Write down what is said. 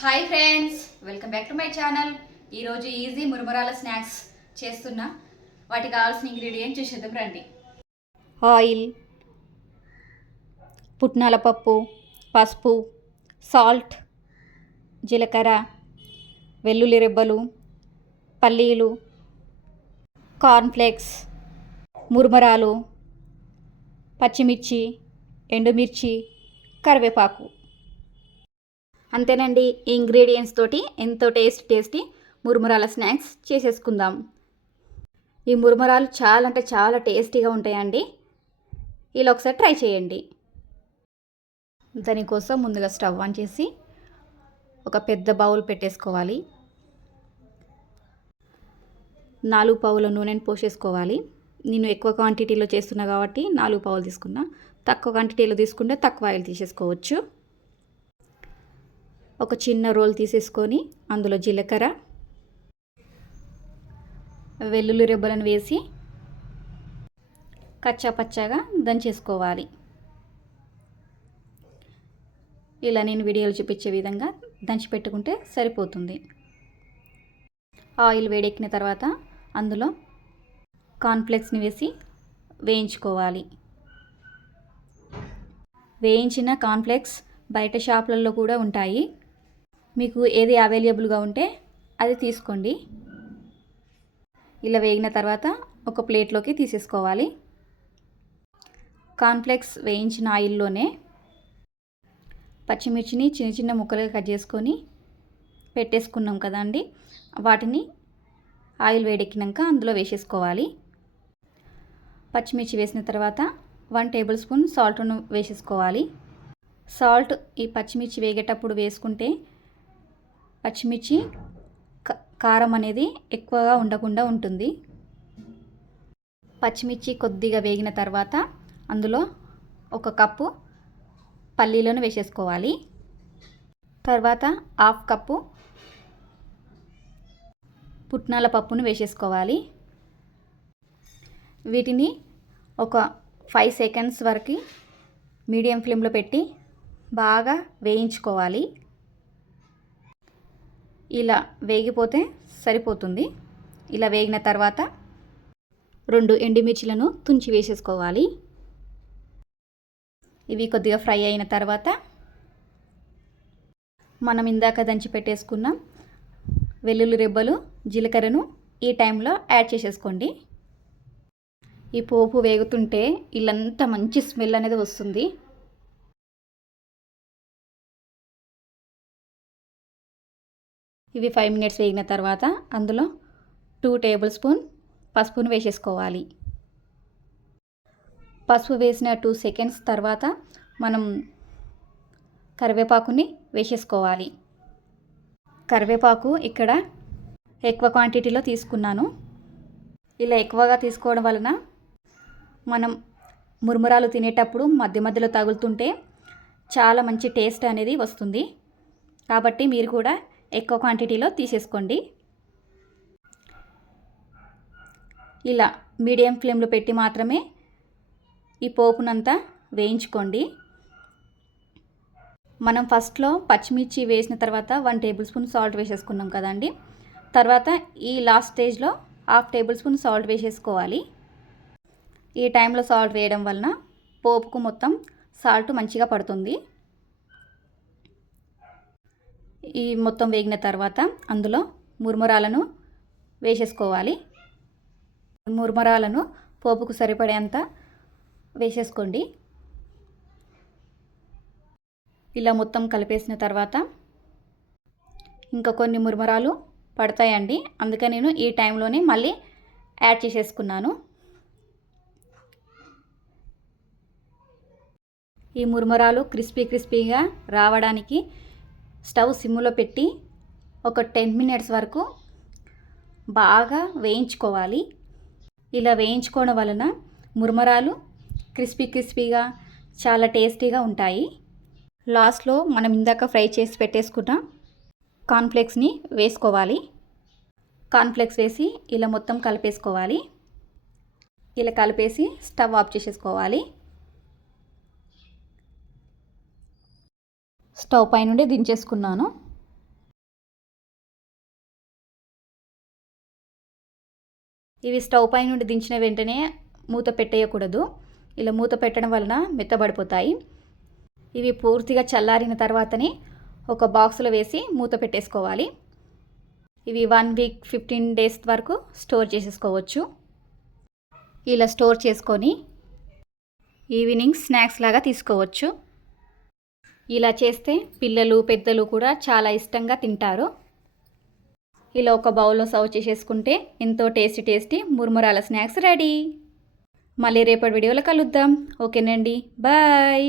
Hi friends, welcome back to my channel. ఈరోజు easy మురమురాల snacks చేస్తున్నా. వాటికి కావాల్సిన ఇంగ్రీడియంట్ చూసేద్దాం రండి. ఆయిల్, పుట్నాల పప్పు, పసుపు, సాల్ట్, జీలకర్ర, వెల్లుల్లి రెబ్బలు, పల్లీలు, కార్న్ఫ్లేక్స్, మురమరాలు, పచ్చిమిర్చి, ఎండుమిర్చి, కరివేపాకు. అంతేనండి. ఈ ఇంగ్రీడియంట్స్ తోటి ఎంతో టేస్టీ మురమురాల స్నాక్స్ చేసేసుకుందాం. ఈ మురమురాలు చాలా అంటే చాలా టేస్టీగా ఉంటాయండి. ఇలా ఒకసారి ట్రై చేయండి. దానికోసం ముందుగా స్టవ్ ఆన్ చేసి ఒక పెద్ద బౌల్ పెట్టేసుకోవాలి. 4 పావుల నూనెను పోసేసుకోవాలి. నేను ఎక్కువ క్వాంటిటీలో చేస్తున్నా కాబట్టి 4 పావులు తీసుకున్నా. తక్కువ క్వాంటిటీలో తీసుకుంటే తక్కువ ఆయిల్ తీసేసుకోవచ్చు. ఒక చిన్న రోల్ తీసేసుకొని అందులో జీలకర్ర, వెల్లుల్లి రెబ్బలను వేసి కచ్చా పచ్చాగా దంచేసుకోవాలి. ఇలా నేను వీడియోలు చూపించే విధంగా దంచి పెట్టుకుంటే సరిపోతుంది. ఆయిల్ వేడెక్కిన తర్వాత అందులో కార్న్ఫ్లేక్స్ని వేసి వేయించుకోవాలి. వేయించిన కార్న్ఫ్లేక్స్ బయట షాపులలో కూడా ఉంటాయి. మీకు ఏది అవైలబుల్గా ఉంటే అది తీసుకోండి. ఇలా వేగిన తర్వాత ఒక ప్లేట్లోకి తీసేసుకోవాలి. కార్న్ఫ్లేక్స్ వేయించిన ఆయిల్లోనే పచ్చిమిర్చిని చిన్న చిన్న ముక్కలుగా కట్ చేసుకొని పెట్టేసుకున్నాం కదండి. వాటిని ఆయిల్ వేడెక్కినాక అందులో వేసేసుకోవాలి. పచ్చిమిర్చి వేసిన తర్వాత 1 టేబుల్ స్పూన్ సాల్ట్ను వేసేసుకోవాలి. సాల్ట్ ఈ పచ్చిమిర్చి వేగేటప్పుడు వేసుకుంటే పచ్చిమిర్చి కారం అనేది ఎక్కువగా ఉండకుండా ఉంటుంది. పచ్చిమిర్చి కొద్దిగా వేగిన తర్వాత అందులో 1 కప్పు పల్లీలను వేసేసుకోవాలి. తర్వాత 1/2 కప్పు పుట్నాల పప్పును వేసేసుకోవాలి. వీటిని ఒక 5 సెకండ్స్ వరకు మీడియం ఫ్లేమ్లో పెట్టి బాగా వేయించుకోవాలి. ఇలా వేగిపోతే సరిపోతుంది. ఇలా వేగిన తర్వాత 2 ఎండుమిర్చిలను తుంచి వేసేసుకోవాలి. ఇవి కొద్దిగా ఫ్రై అయిన తర్వాత మనం ఇందాక దంచి పెట్టేసుకున్న వెల్లుల్లి రెబ్బలు, జీలకర్రను ఈ టైంలో యాడ్ చేసేసుకోండి. ఈ పోపు వేగుతుంటే ఇల్లంతా మంచి స్మెల్ అనేది వస్తుంది. ఇవి 5 మినిట్స్ వేగిన తర్వాత అందులో 2 టేబుల్ స్పూన్ పసుపును వేసేసుకోవాలి. పసుపు వేసిన 2 సెకండ్స్ తర్వాత మనం కరివేపాకుని వేసేసుకోవాలి. కరివేపాకు ఇక్కడ ఎక్కువ క్వాంటిటీలో తీసుకున్నాను. ఇలా ఎక్కువగా తీసుకోవడం వలన మనం మురమురాలు తినేటప్పుడు మధ్య మధ్యలో తగులుతుంటే చాలా మంచి టేస్ట్ అనేది వస్తుంది. కాబట్టి మీరు కూడా ఎక్కువ క్వాంటిటీలో తీసేసుకోండి. ఇలా మీడియం ఫ్లేమ్లో పెట్టి మాత్రమే ఈ పోపునంతా వేయించుకోండి. మనం ఫస్ట్లో పచ్చిమిర్చి వేసిన తర్వాత 1 టేబుల్ స్పూన్ సాల్ట్ వేసేసుకున్నాం కదండి. తర్వాత ఈ లాస్ట్ స్టేజ్లో 1/2 టేబుల్ స్పూన్ సాల్ట్ వేసేసుకోవాలి. ఈ టైంలో సాల్ట్ వేయడం వలన పోపుకు మొత్తం సాల్ట్ మంచిగా పడుతుంది. ఈ మొత్తం వేగిన తర్వాత అందులో మురమురాలను వేసేసుకోవాలి. మురమురాలను పోపుకు సరిపడేంత వేసేసుకోండి. ఇలా మొత్తం కలిపేసిన తర్వాత ఇంకా కొన్ని మురమురాలు పడతాయండి. అందుకని నేను ఈ టైంలోనే మళ్ళీ యాడ్ చేసేసుకున్నాను. ఈ మురమురాలు క్రిస్పీగా రావడానికి స్టవ్ సిమ్లో పెట్టి ఒక 10 మినిట్స్ వరకు బాగా వేయించుకోవాలి. ఇలా వేయించుకోవడం వలన మురమురాలు క్రిస్పీగా చాలా టేస్టీగా ఉంటాయి. లాస్ట్లో మనం ఇందాక ఫ్రై చేసి పెట్టేసుకున్న కార్న్ఫ్లేక్స్ని వేసుకోవాలి. కార్న్ఫ్లేక్స్ వేసి ఇలా మొత్తం కలిపేసుకోవాలి. ఇలా కలిపేసి స్టవ్ ఆఫ్ చేసేసుకోవాలి. స్టవ్ పై నుండి దించేసుకున్నాను. ఇవి స్టవ్ పై నుండి దించిన వెంటనే మూత పెట్టేయకూడదు. ఇలా మూత పెట్టడం వలన మెత్తబడిపోతాయి. ఇవి పూర్తిగా చల్లారిన తర్వాతనే ఒక బాక్స్లో వేసి మూత పెట్టేసుకోవాలి. ఇవి 1 వీక్ 15 డేస్ వరకు స్టోర్ చేసేసుకోవచ్చు. ఇలా స్టోర్ చేసుకొని ఈవినింగ్ స్నాక్స్ లాగా తీసుకోవచ్చు. ఇలా చేస్తే పిల్లలు పెద్దలు కూడా చాలా ఇష్టంగా తింటారు. ఇలా ఒక బౌల్లో సర్వ్ చేసేసుకుంటే ఎంతో టేస్టీ మురుమురాల స్నాక్స్ రెడీ. మళ్ళీ రేపటి వీడియోలో కలుద్దాం. ఓకేనండి, బాయ్.